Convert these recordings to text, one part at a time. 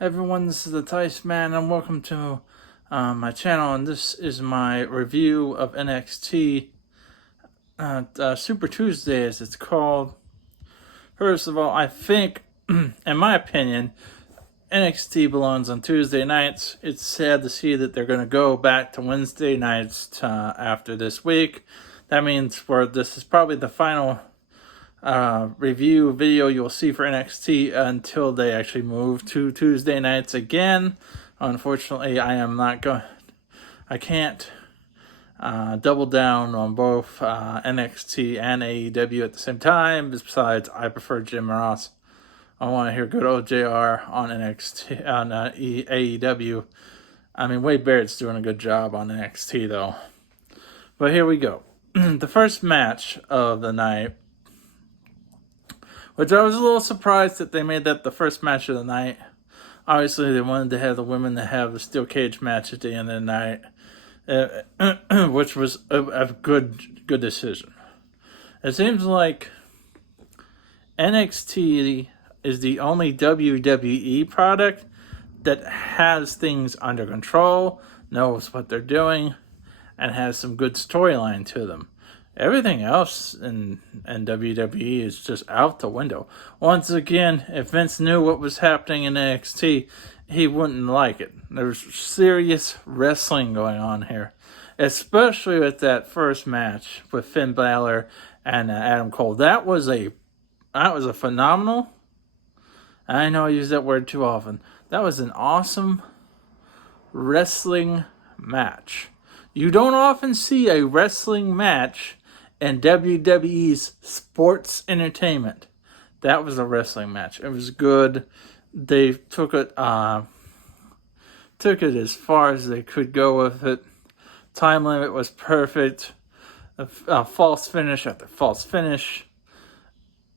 Hey everyone, this is the Theissman, and welcome to my channel, and this is my review of NXT Super Tuesday, as it's called. First of all, I think, in my opinion, NXT belongs on Tuesday nights. It's sad to see that they're going to go back to Wednesday nights after this week. That means this is probably the final review video you'll see for NXT until they actually move to Tuesday nights again. Unfortunately, I can't double down on both NXT and AEW at the same time. Besides, I prefer Jim Ross. I want to hear good old JR on NXT, on AEW. I mean, Wade Barrett's doing a good job on NXT though. But here we go. The first match of the night, which I was a little surprised that they made that the first match of the night. Obviously, they wanted to have the women to have the steel cage match at the end of the night, which was a good decision. It seems like NXT is the only WWE product that has things under control, knows what they're doing, and has some good storyline to them. Everything else in WWE is just out the window. Once again, if Vince knew what was happening in NXT, he wouldn't like it. There's serious wrestling going on here, especially with that first match with Finn Balor and Adam Cole. That was a phenomenal. I know I use that word too often. That was an awesome wrestling match. You don't often see a wrestling match in WWE's sports entertainment. That was a wrestling match. It was good. They took it as far as they could go with it. Time limit was perfect. A false finish after false finish.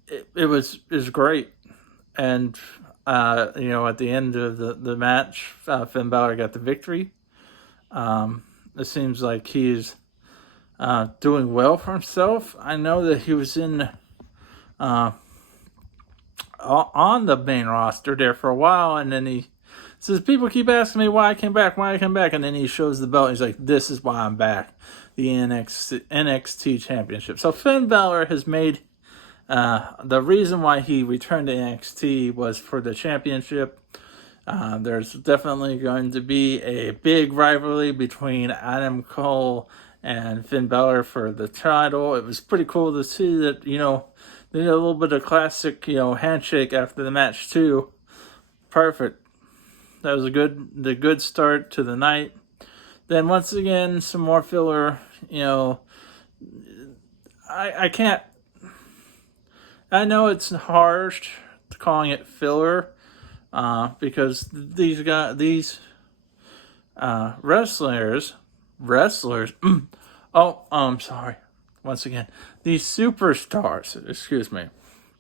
It was great. And at the end of the match, Finn Balor got the victory. It seems like he's doing well for himself. I know that he was on the main roster there for a while, and then he says, people keep asking me why I came back, and then he shows the belt, and he's like, this is why I'm back, the NXT Championship. So Finn Balor has made, the reason why he returned to NXT was for the championship. There's definitely going to be a big rivalry between Adam Cole and Finn Balor for the title. It was pretty cool to see that, they did a little bit of classic, handshake after the match too. Perfect. That was a good start to the night. Then once again, some more filler. I can't. I know it's harsh calling it filler. Because these wrestlers, I'm sorry. Once again, these superstars, excuse me.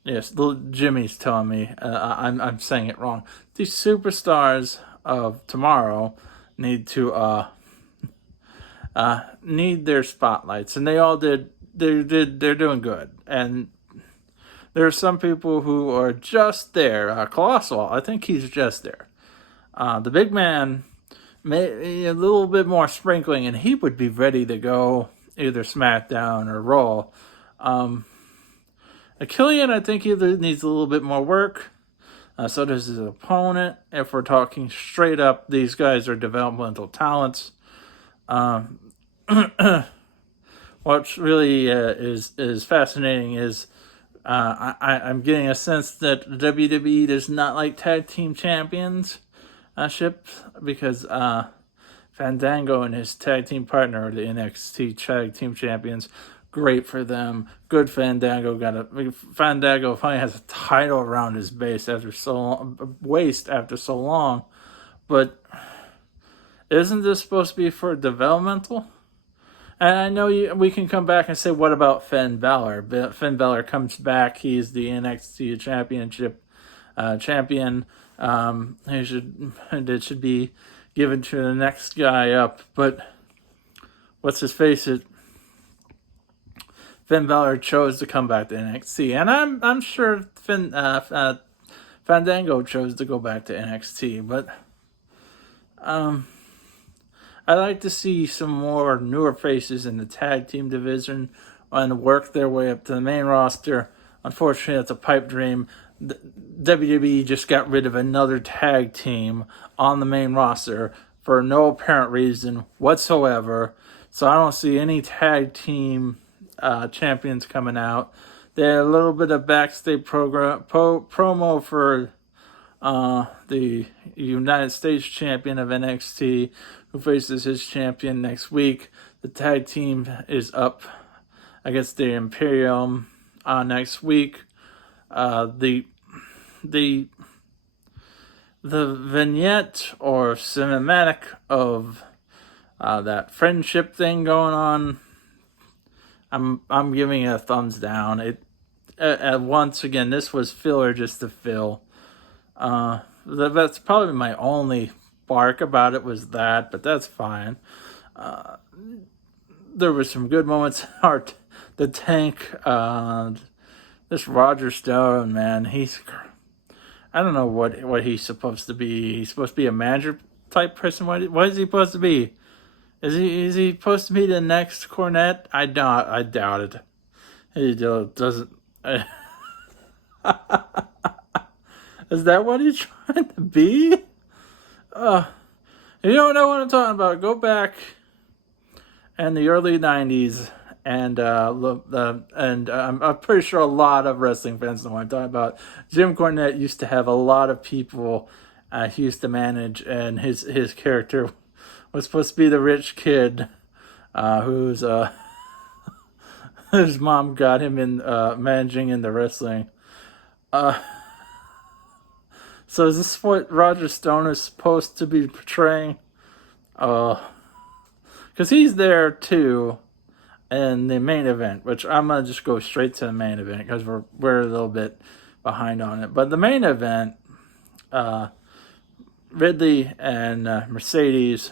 Yes, little Jimmy's telling me I'm saying it wrong. These superstars of tomorrow need to need their spotlights, and they all did. They're doing good, and there are some people who are just there. Colossal, I think he's just there. The big man, a little bit more sprinkling, and he would be ready to go either SmackDown or Raw. Killian, I think he needs a little bit more work. So does his opponent. If we're talking straight up, these guys are developmental talents. What's really is fascinating is I'm getting a sense that WWE does not like tag team championship because Fandango and his tag team partner are the NXT tag team champions. Great for them. Good Fandango Fandango finally has a title around his waist after so long. But isn't this supposed to be for developmental? And I know we can come back and say, what about Finn Balor? Finn Balor comes back. He's the NXT Championship champion. It should be given to the next guy up. But let's just face it, Finn Balor chose to come back to NXT, and I'm sure Fandango chose to go back to NXT. But I'd like to see some more newer faces in the tag team division and work their way up to the main roster. Unfortunately, that's a pipe dream. WWE just got rid of another tag team on the main roster for no apparent reason whatsoever. So I don't see any tag team champions coming out. They had a little bit of backstage promo for the United States champion of NXT, who faces his champion next week. The tag team is up against the Imperium next week. The vignette or cinematic of that friendship thing going on, I'm giving it a thumbs down. Once again, this was filler just to fill. That's probably my only bark about it was that, but that's fine. There were some good moments. The Tank, this Roger Stone, man, I don't know what he's supposed to be. He's supposed to be a manager type person. What is he supposed to be? Is he supposed to be the next Cornette? I doubt it. He doesn't. Is that what he's trying to be? You don't know what I'm talking about. Go back in the early '90s, and I'm pretty sure a lot of wrestling fans know what I'm talking about. Jim Cornette used to have a lot of people he used to manage, and his character was supposed to be the rich kid whose his mom got him in managing in the wrestling. So is this what Roger Stone is supposed to be portraying? Because he's there too in the main event, which I'm gonna just go straight to the main event because we're a little bit behind on it. But the main event, Ridley and Mercedes,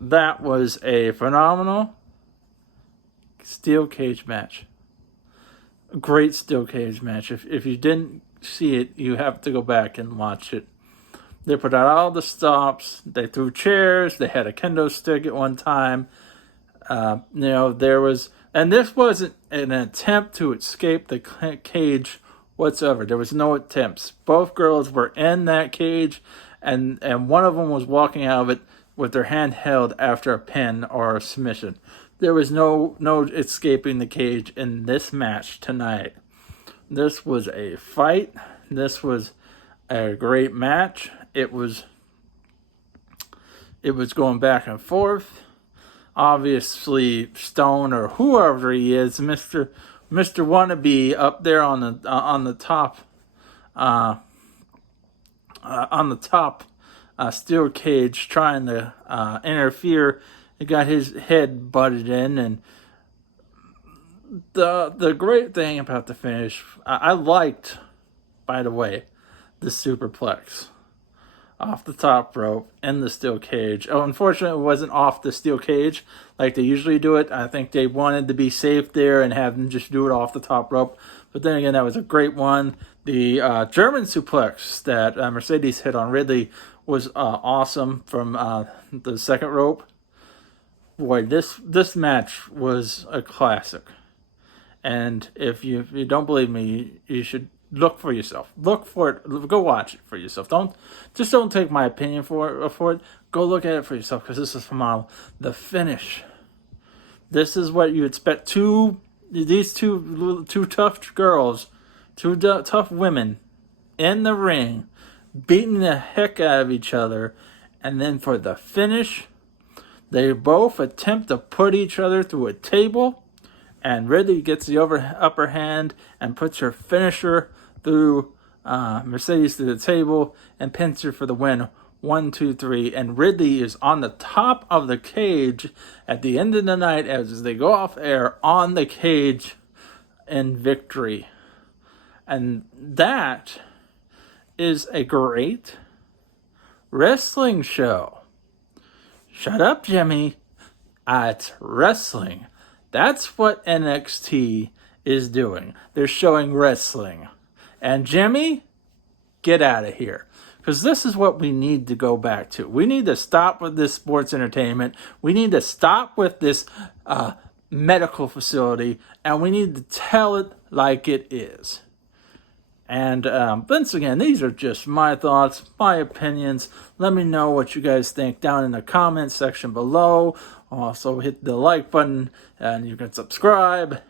that was a phenomenal steel cage match. A great steel cage match. If you didn't see it, you have to go back and watch it. They put out all the stops. They threw chairs. They had a kendo stick at one time. There was, and this wasn't an attempt to escape the cage whatsoever. There was no attempts. Both girls were in that cage, and one of them was walking out of it with their hand held after a pin or a submission. There was no escaping the cage in this match tonight. This was a fight. This was a great match. It was going back and forth. Obviously, Stone or whoever he is, Mr. Wannabe, up there on the top steel cage, trying to interfere. He got his head butted in, and the great thing about the finish, I liked, by the way, the superplex off the top rope in the steel cage. Oh, unfortunately, it wasn't off the steel cage like they usually do it. I think they wanted to be safe there and have them just do it off the top rope. But then again, that was a great one. The German suplex that Mercedes hit on Ridley was awesome from the second rope. Boy, this match was a classic. And if you don't believe me, you should look for yourself. Look for it. Go watch it for yourself. Don't take my opinion for it. Go look at it for yourself because this is phenomenal. The finish. This is what you expect. These two tough girls, tough women in the ring, beating the heck out of each other, and then for the finish, they both attempt to put each other through a table. And Ridley gets the upper hand and puts her finisher through Mercedes through the table and pins her for the win. 1, 2, 3. And Ridley is on the top of the cage at the end of the night as they go off air on the cage in victory. And that is a great wrestling show. Shut up, Jimmy. It's wrestling. That's what NXT is doing. They're showing wrestling. And Jimmy, get out of here. Because this is what we need to go back to. We need to stop with this sports entertainment. We need to stop with this medical facility. And we need to tell it like it is. And once again, these are just my thoughts, my opinions. Let me know what you guys think down in the comments section below. Also, hit the like button and you can subscribe.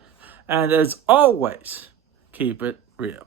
And as always, keep it real.